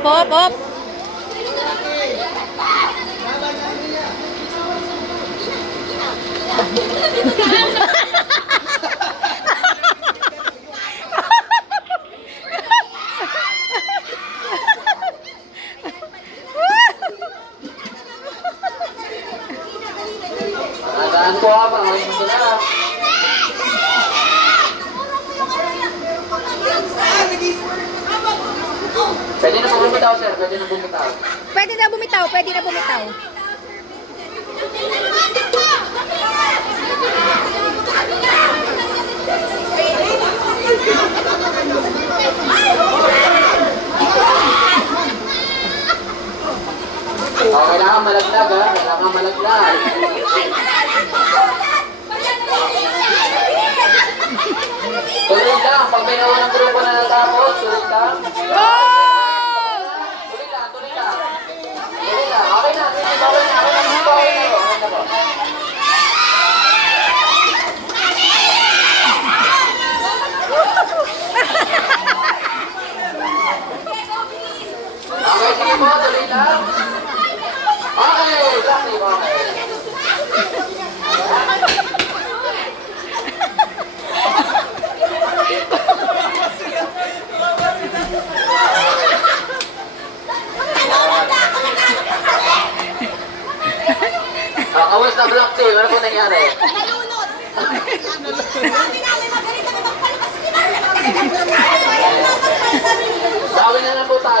Op, op, op. Tandaan po ha, pangalit mo sila. Pwede na po bumitaw, sir. Pwede na bumitaw. Pwede na bumitaw, pwede na bumitaw. Oh, kailangan malaglag ha. Kailangan malaglag. Tuloy lang. Pag may nawa ng grupo na natapos, tuloy lang. Tuloy lang, tuloy lang. Tuloy lang. Okay na, okay na, okay na. Okay na, okay na, okay na po. Okay, sige po, tuloy lang. Okay, okay, okay. Kawas na black tail, ano po nangyari? Nalunod! Sabi namin magaling kami magpalabas, di ba? Sabi na lang po tayo.